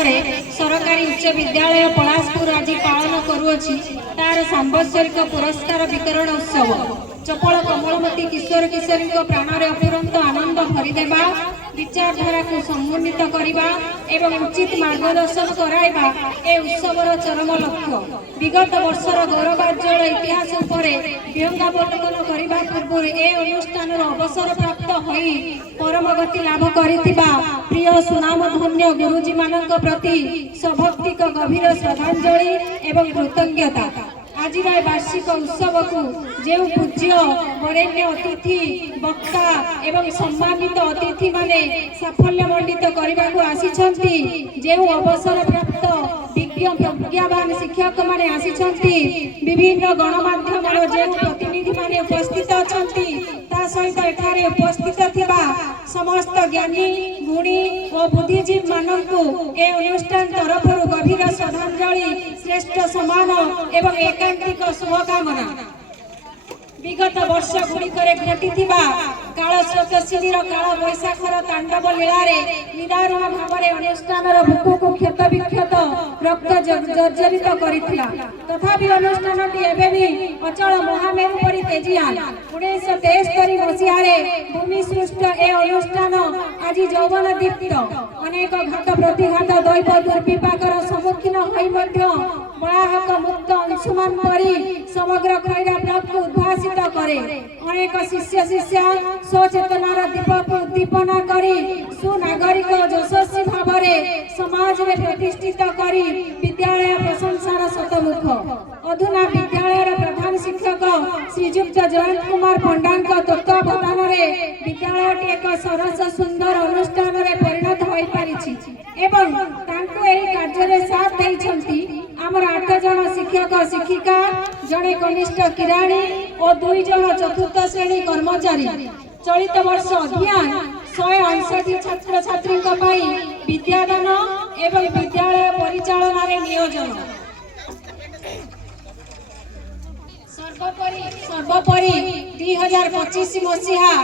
ସ୍ଥାନରେ ସରକାରୀ ଉଚ୍ଚ ବିଦ୍ୟାଳୟ ପଳାଶପୁର ଆଜି ପାଳନ କରୁଅଛି ତାର ସାମ୍ବତ୍ସରିକ ପୁରସ୍କାର ବିତରଣ ଉତ୍ସବ। ଚପଳ କମଳମती किशोर किशोरी प्राणरे अपुरंत आनंद भरीदेवा विचारधारा को समुन्नीत करने एवं उचित मार्गदर्शन कराइबा ए उत्सवर चरम लक्ष्य। विगत वर्षर गौरवाज्वल इतिहास उपरे विहंगावलोकन करने पूर्व ए अनुष्ठान अवसर प्राप्त होई परम गति लाभ करिथिबा प्रिय सुनामधन्य गुरुजी मानक प्रति सभक्तिक गभीर श्रद्धांजलि एवं कृतज्ञता। आज वार्षिक उत्सव को जो पूज्य वरेण्य अतिथि वक्ता एवं सम्मानित अतिथि माने साफल्यमंडित करने को आसी जो अवसर प्राप्त विज्ञ प्रज्ञावान शिक्षक माने आसी विभिन्न गणमाध्यम जो प्रतिनिधि माने उपस्थित अच्छा सहित एठारे उपस्थित थिबा समस्त ज्ञानी गुणी और बुद्धिजीवी मानकु ए अनुष्ठान तरफ गभीर श्रद्धांजलि श्रेष्ठ सम्मान एवं एकांतिक शुभकामना। विगत वर्ष गुड़िकरे घटिथिबा काल स्रोत शिविर काल बैशाखर तांडव लीलारे निदारुण भाव अनुष्ठान बुकु क्षत विक्षत रक्त जर्जरित करिथिला। तथापि अनुष्ठानटी एबेबी अचल महामेरु परि तेजियान 1973 मसीहारे भूमि सृष्ट ए अनुष्ठान आज यौवन दीप्त अनेक घात प्रतिघात दैव दुर्विपाकर सम्मुखीन होई मध्य बलाहक मुक्त अंशुमान परि समग्र खैरा ब्लॉक को उद्भासित करे। अनेक शिष्य शिष्या सचेतनार दीपक उद्दीपना करी सुनागरिक यशस्वी भाव समाज में प्रतिष्ठित करी विद्यालय प्रशंसार शतमुख। अधुना विद्यालय प्रधान शिक्षक श्रीजुक्त जयंत कुमार पंडा तत्वावधान विद्यालय एक सरस सुंदर अनुष्ठान परिणत हो पारिछि एवं तांको एही कार्य साथ देइछंती आमर 8 जन शिक्षक शिक्षिका जड़े कनिष्ठ किराणी और 2 जन चतुर्थ श्रेणी कर्मचारी। चलित वर्ष अभियान 168 छात्र छात्री विद्यादान एवं विद्यालय परिचालन नियोजन। सर्वोपरि 2025 मसीहा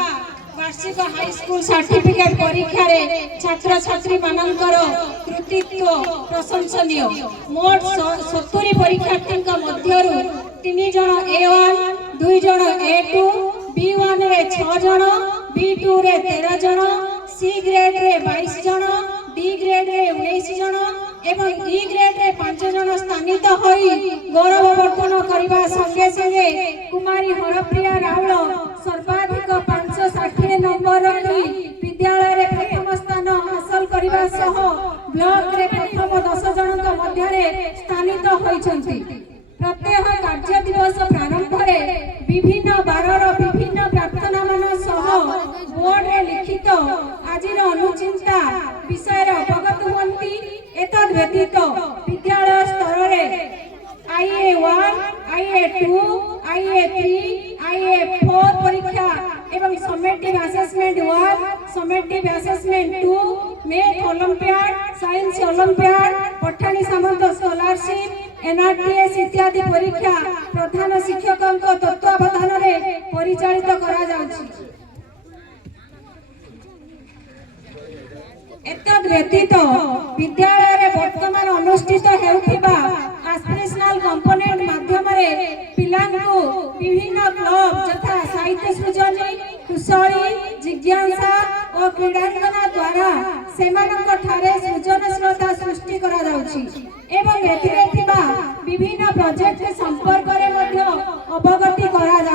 वार्षिक हाईस्कूल सर्टिफिकेट परीक्षा रे छात्र छात्री मानकर कृतित्व प्रशंसनीय। मोट 70 परीक्षार्थी मध्यरु 3 जन A1 2 जन A2 B1 रे 6 जन B2 रे 13 जन C ग्रेड रे 22 जन D ग्रेड रे 19 जन एवं E ग्रेड रे 5 जन स्थानित होई गौरववर्धन करबा संगे संगे कुमारी हरप्रिया राउल सर्वाधिक 560 नंबर रखी विद्यालय रे प्रथम स्थान हासिल करबा सह ब्लॉक रे प्रथम 10 जनक मध्य रे स्थानित होइछंती। प्रत्येक कार्य दिवस प्रारंभ रे विभिन्न बारर विभिन्न प्रार्थना मान सह बोर्ड रे लिखित आजिर अनुचिंता विषय रे अवगत हुंती। एतद व्यतीत विद्यालय स्तर रे IA1 IA2 IA3 IA4 परीक्षा एवं summative assessment 1 summative assessment 2 math olympiad science olympiad Pathani Samanta scholarship NRTS इत्यादि परीक्षा प्रधान शिक्षकों तत्वावधान परिचालित करा जाउछि। एतद व्यतीत विद्यालय रे वर्तमान अनुष्ठित हेउथिबा एस्पिरेशनल कंपोनेंट माध्यम रे पिलांको विभिन्न क्लब तथा साहित्य सृजनी कुशली जिज्ञासा और क्रीडांगना द्वारा सेमानक ठारे सृजनशीलता सृष्टि करा जाउछि एवं एथिरे थिबा विभिन्न प्रोजेक्ट संपर्क